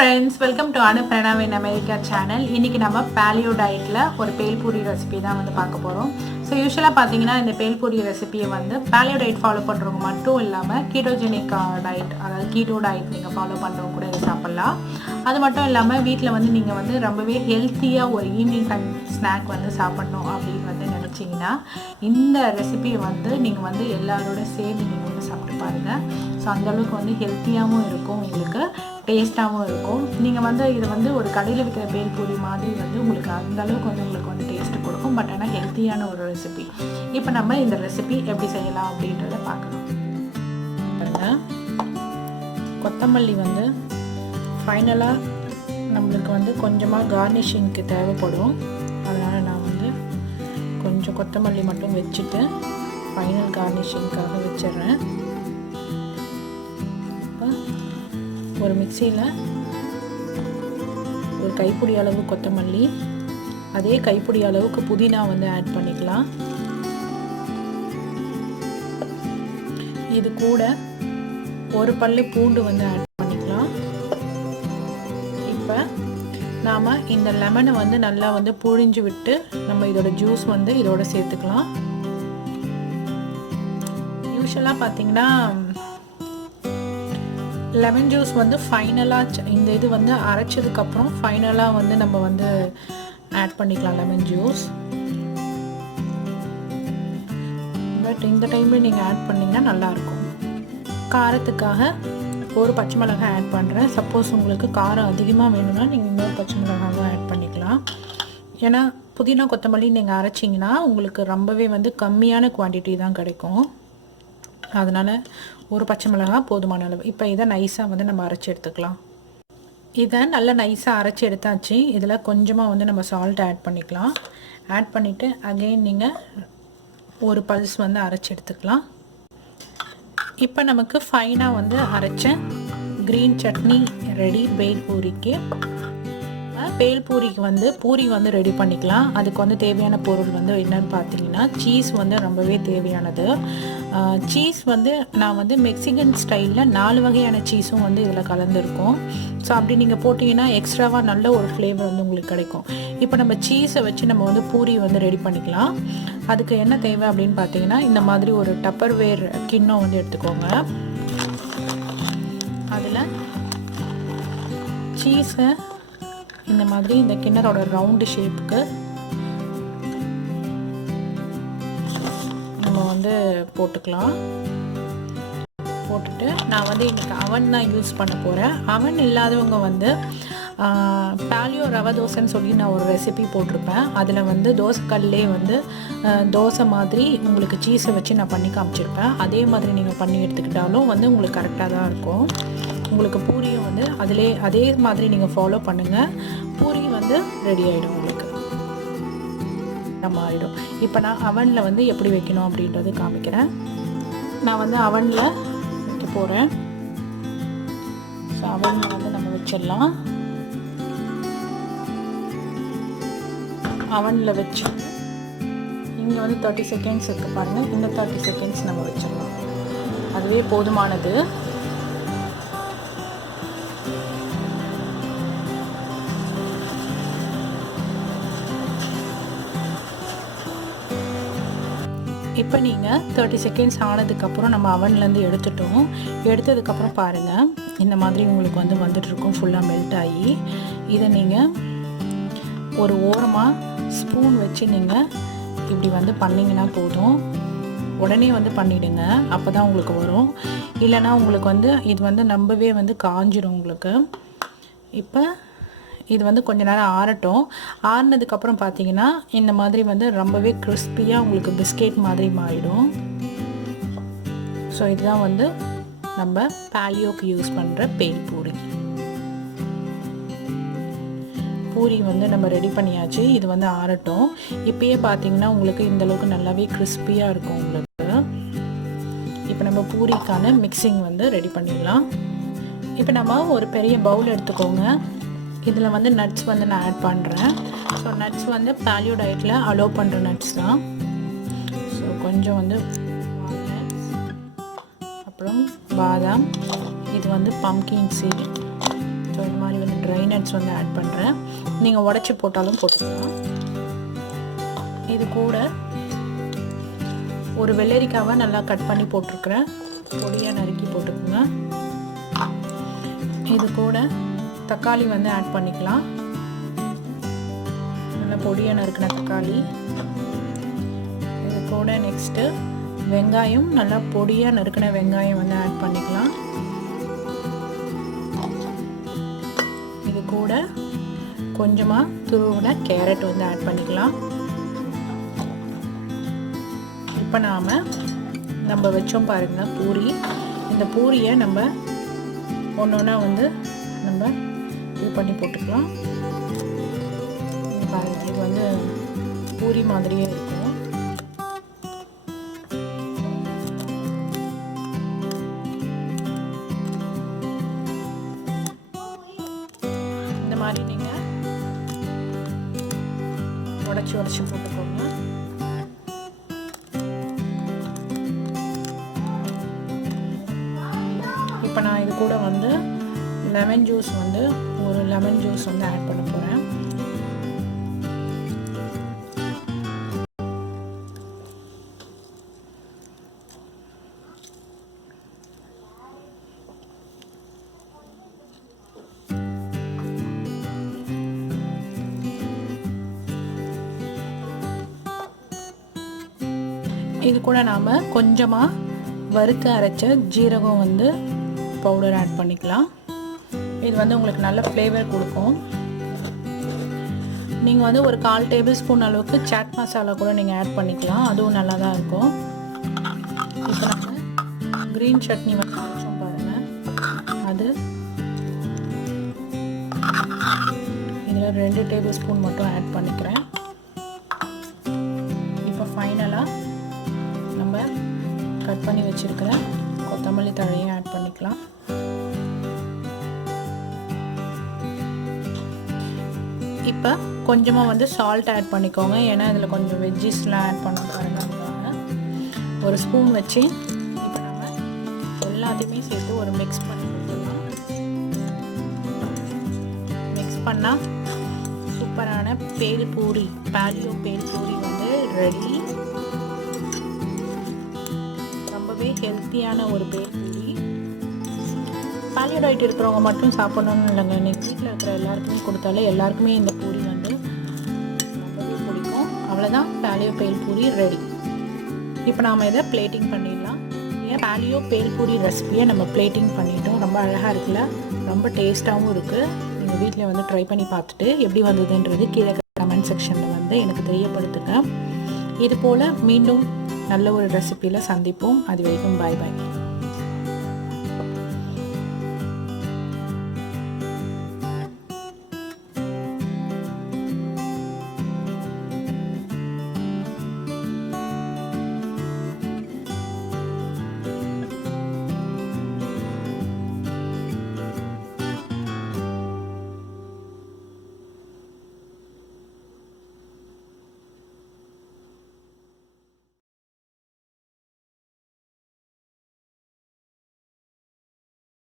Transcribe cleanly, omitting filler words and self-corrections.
friends, welcome to Pranav in America channel. இன்னைக்கு நம்ம paleo dietல ஒரு பேல் பூரி ரெசிபி தான் வந்து பார்க்க போறோம். So usually பாத்தீங்கன்னா இந்த பேல் பூரி ரெசிபியை வந்து paleo diet ஃபாலோ பண்றவங்க மட்டும் இல்லாம ketogenic diet அதாவது keto diet நீங்க ஃபாலோ பண்றவங்க கூட இத சாப்பிடலாம். அது மட்டும் இல்லாம வீட்ல வந்து நீங்க வந்து ரொம்பவே ஹெல்த்தியா ஒரு ஈவினிங் டைம் ஸ்நாக் வந்து சாப்பிடணும் அப்படி வந்து நினைச்சீங்கன்னா இந்த ரெசிபியை வந்து நீங்க வந்து எல்லாரோட சேர்ந்து நீங்க வந்து சாப்பிட்டு பாருங்க. ஸோ அந்தளவுக்கு வந்து ஹெல்த்தியாகவும் இருக்கும், உங்களுக்கு டேஸ்ட்டாகவும் இருக்கும். நீங்கள் வந்து இதை வந்து ஒரு கடையில் விற்கிற பேல் பூரி மாதிரி வந்து உங்களுக்கு அந்தளவுக்கு வந்து உங்களுக்கு வந்து டேஸ்ட்டு கொடுக்கும். பட் ஆனால் ஹெல்த்தியான ஒரு ரெசிபி. இப்போ நம்ம இந்த ரெசிபி எப்படி செய்யலாம் அப்படின்றத பார்க்கலாம். கொத்தமல்லி வந்து ஃபைனலாக நம்மளுக்கு வந்து கொஞ்சமாக கார்னிஷிங்க்கு தேவைப்படும். அதனால் நான் வந்து கொஞ்சம் கொத்தமல்லி மட்டும் வச்சுட்டு ஃபைனல் கார்னிஷிங்காக வச்சிடுறேன். ஒரு மிக்சியில் ஒரு கைப்பிடி அளவு கொத்தமல்லி, அதே கைப்பிடி அளவுக்கு புதினா வந்து ஆட் பண்ணிக்கலாம். இது கூட ஒரு பல்லு பூண்டு வந்து ஆட் பண்ணிக்கலாம். இப்போ நாம் இந்த லெமனை வந்து நல்லா வந்து புழிஞ்சு விட்டு நம்ம இதோட ஜூஸ் வந்து இதோட சேர்த்துக்கலாம். யூஷுவலாக பார்த்தீங்கன்னா லெமன் ஜூஸ் வந்து ஃபைனலாக இந்த இது வந்து அரைச்சதுக்கப்புறம் ஃபைனலாக வந்து நம்ம வந்து ஆட் பண்ணிக்கலாம் லெமன் ஜூஸ். பட் இந்த டைமில் நீங்கள் ஆட் பண்ணிங்கன்னா நல்லாயிருக்கும். காரத்துக்காக ஒரு பச்சை மிளகாய் ஆட் பண்ணுறேன். சப்போஸ் உங்களுக்கு காரம் அதிகமாக வேணும்னா நீங்கள் இன்னொரு பச்சை மிளகாவும் ஆட் பண்ணிக்கலாம். ஏன்னா புதினா கொத்தமல்லி நீங்கள் அரைச்சிங்கன்னா உங்களுக்கு ரொம்பவே வந்து கம்மியான குவான்டிட்டி தான் கிடைக்கும். அதனால் ஒரு பச்சை மிளகாய் போதுமான அளவு. இப்போ இதை நைஸாக வந்து நம்ம அரைச்சி எடுத்துக்கலாம். இதை நல்லா நைஸாக அரைச்சி எடுத்தாச்சு. இதில் கொஞ்சமாக வந்து நம்ம சால்ட் ஆட் பண்ணிக்கலாம். ஆட் பண்ணிவிட்டு அகெயின் நீங்கள் ஒரு பல்ஸ் வந்து அரைச்சி எடுத்துக்கலாம். இப்போ நமக்கு ஃபைனாக வந்து அரைச்ச க்ரீன் சட்னி ரெடி பேல் பூரிக்கு. பேல் பூரிக்கு வந்து பூரி வந்து ரெடி பண்ணிக்கலாம். அதுக்கு வந்து தேவையான பொருள் வந்து என்னன்னு பார்த்தீங்கன்னா சீஸ் வந்து ரொம்பவே தேவையானது. சீஸ் வந்து நான் வந்து மெக்சிகன் ஸ்டைலில் 4 வகையான சீஸும் வந்து இதில் கலந்துருக்கும். ஸோ அப்படி நீங்கள் போட்டிங்கன்னா எக்ஸ்ட்ராவாக நல்ல ஒரு ஃப்ளேவர் வந்து உங்களுக்கு கிடைக்கும். இப்போ நம்ம சீஸை வச்சு நம்ம வந்து பூரி வந்து ரெடி பண்ணிக்கலாம். அதுக்கு என்ன தேவை அப்படின்னு பார்த்தீங்கன்னா இந்த மாதிரி ஒரு டப்பர்வேர் கிண்ணம் வந்து எடுத்துக்கோங்க. அதில் சீஸை இந்த மாதிரி இந்த கிண்ணத்தோட ரவுண்டு ஷேப்புக்கு நம்ம வந்து போட்டுக்கலாம். போட்டுட்டு நான் வந்து இன்றைக்கி அவன் தான் யூஸ் பண்ண போகிறேன். அவன் இல்லாதவங்க வந்து பாலியோ ரவை தோசைன்னு சொல்லி நான் ஒரு ரெசிபி போட்டிருப்பேன். அதில் வந்து தோசைக்கல்லே வந்து தோசை மாதிரி உங்களுக்கு சீஸை வச்சு நான் பண்ணி காமிச்சிருப்பேன். அதே மாதிரி நீங்கள் பண்ணி எடுத்துக்கிட்டாலும் வந்து உங்களுக்கு கரெக்டாக தான் இருக்கும். உங்களுக்கு பூரியும் வந்து அதே மாதிரி நீங்கள் ஃபாலோ பண்ணுங்கள். பூரி வந்து ரெடி ஆகிடும், உங்களுக்கு நம்ம ஆகிடும். இப்போ நான் அவனில் வந்து எப்படி வைக்கணும் அப்படின்றது காமிக்கிறேன். நான் வந்து அவனில் வைக்க போகிறேன். ஸோ அவனில் வந்து நம்ம வச்சிடலாம். அவனில் வச்சு இங்கே வந்து 30 செகண்ட்ஸ் இருக்குது பாருங்கள். இந்த 30 செகண்ட்ஸ் நம்ம வச்சிடலாம். அதுவே போதுமானது. இப்போ நீங்கள் 30 செகண்ட்ஸ் ஆனதுக்கப்புறம் நம்ம அவன்லேருந்து எடுத்துட்டோம். எடுத்ததுக்கப்புறம் பாருங்கள் இந்த மாதிரி உங்களுக்கு வந்து வந்துட்டுருக்கும் ஃபுல்லாக மெல்ட் ஆகி. இதை நீங்கள் ஒரு ஓரமாக ஸ்பூன் வச்சு நீங்கள் இப்படி வந்து பண்ணிங்கன்னா போதும். உடனே வந்து பண்ணிவிடுங்க, அப்போ தான் உங்களுக்கு வரும். இல்லைனா உங்களுக்கு வந்து இது வந்து நம்பவே வந்து காஞ்சிடும் உங்களுக்கு. இப்போ இது வந்து கொஞ்ச நேரம் ஆறட்டும். ஆறினதுக்கப்புறம் பார்த்தீங்கன்னா இந்த மாதிரி வந்து ரொம்பவே கிறிஸ்பியாக உங்களுக்கு பிஸ்கெட் மாதிரி மாறிடும். ஸோ இதுதான் வந்து நம்ம பாலியோக்கு யூஸ் பண்ணுற பேல் பூரி. பூரி வந்து நம்ம ரெடி பண்ணியாச்சு. இது வந்து ஆறட்டும். இப்பயே பார்த்தீங்கன்னா உங்களுக்கு இந்தளவுக்கு நல்லாவே கிறிஸ்பியாக இருக்கும் உங்களுக்கு. இப்போ நம்ம பூரிக்கான மிக்சிங் வந்து ரெடி பண்ணிடலாம். இப்போ நம்ம ஒரு பெரிய பவுல் எடுத்துக்கோங்க. இதில் வந்து நட்ஸ் வந்து நான் ஆட் பண்ணுறேன். ஸோ நட்ஸ் வந்து பாலியோ டயட்டில் அலோவ் பண்ணுற நட்ஸ் தான். ஸோ கொஞ்சம் வந்து வால்நட்ஸ், அப்புறம் பாதாம், இது வந்து பம்கின் சீட். ஸோ இது மாதிரி வந்து ட்ரை நட்ஸ் வந்து ஆட் பண்ணுறேன். நீங்கள் உடச்சி போட்டாலும் போட்டுக்கலாம். இது கூட ஒரு வெள்ளரிக்காவை நல்லா கட் பண்ணி போட்டிருக்கிறேன், பொடியாக நறுக்கி போட்டுக்கோங்க. இது கூட தக்காளி வந்து ஆட் பண்ணிக்கலாம், நல்லா பொடியாக நறுக்கின தக்காளி. இது கூட நெக்ஸ்ட்டு வெங்காயம், நல்லா பொடியாக நறுக்கின வெங்காயம் வந்து ஆட் பண்ணிக்கலாம். இது கூட கொஞ்சமாக துருவின கேரட் வந்து ஆட் பண்ணிக்கலாம். இப்போ நம்ம வச்சோம் பாருங்கள் பூரி, இந்த பூரியை நம்ம ஒன்று ஒன்றா வந்து நம்ம இது பண்ணி போட்டுக்கலாம். பாருங்கள், இது வந்து பூரி மாதிரியே இருக்கும். இந்த மாதிரி நீங்கள் உடச்சி போட்டுக்கோங்க. இப்போ நான் இது கூட வந்து லெமன் ஜூஸ் வந்து ஆட் பண்ண போகிறேன். இது கூட நாம் கொஞ்சமாக வறுத்து அரைச்ச ஜீரகம் வந்து பவுடர் ஆட் பண்ணிக்கலாம். இது வந்து உங்களுக்கு நல்ல ஃப்ளேவர் கொடுக்கும். நீங்கள் வந்து ஒரு 1/4 டேபிள் ஸ்பூன் அளவுக்கு சாட் மசாலா கூட நீங்கள் ஆட் பண்ணிக்கலாம், அதுவும் நல்லா தான் இருக்கும். இப்போ நம்ம க்ரீன் சட்னி வந்து அரைச்சோம் பாருங்கள், அது இதில் 2 டேபிள் ஸ்பூன் மட்டும் ஆட் பண்ணிக்கிறேன். இப்போ ஃபைனலாக நம்ம கட் பண்ணி வச்சுருக்கிற கொத்தமல்லி தழையை ஆட் பண்ணிக்கலாம். இப்போ கொஞ்சமாக வந்து சால்ட் ஆட் பண்ணிக்கோங்க, ஏன்னா இதில் கொஞ்சம் வெஜ்ஜஸ்லாம் ஆட் பண்ண பாருங்க. ஒரு ஸ்பூன் வச்சு இப்போ நம்ம எல்லாத்தையுமே சேர்த்து ஒரு மிக்ஸ் பண்ணி கொடுத்துடலாம். மிக்ஸ் பண்ணால் சூப்பரான பேல் பூரி, பாலியோ பேல் பூரி வந்து ரெடி. ரொம்பவே ஹெல்த்தியான ஒரு பேல் பூரி. பாலியோ டயட் இருக்கிறவங்க மட்டும் சாப்பிடணும்னு இல்லைங்க, இன்னைக்கு வீட்டில் இருக்கிற எல்லாருக்குமே கொடுத்தாலே எல்லாருக்குமே இந்த பூரி வந்து ரொம்பவே பிடிக்கும். அவ்வளோதான், பாலியோ பேல் பூரி ரெடி. இப்போ நாம் இதை பிளேட்டிங் பண்ணிடலாம். ஏன் பாலியோ பேல் பூரி ரெசிபியை நம்ம பிளேட்டிங் பண்ணிட்டோம். ரொம்ப அழகாக இருக்குல்ல, ரொம்ப டேஸ்ட்டாகவும் இருக்குது. நீங்கள் வீட்டில் வந்து ட்ரை பண்ணி பார்த்துட்டு எப்படி வந்ததுன்றது கீழே கமெண்ட் செக்ஷனில் வந்து எனக்கு தெரியப்படுத்துங்க. இது போல் மீண்டும் நல்ல ஒரு ரெசிபியில் சந்திப்போம். அது வரைக்கும் பாய் பாய்.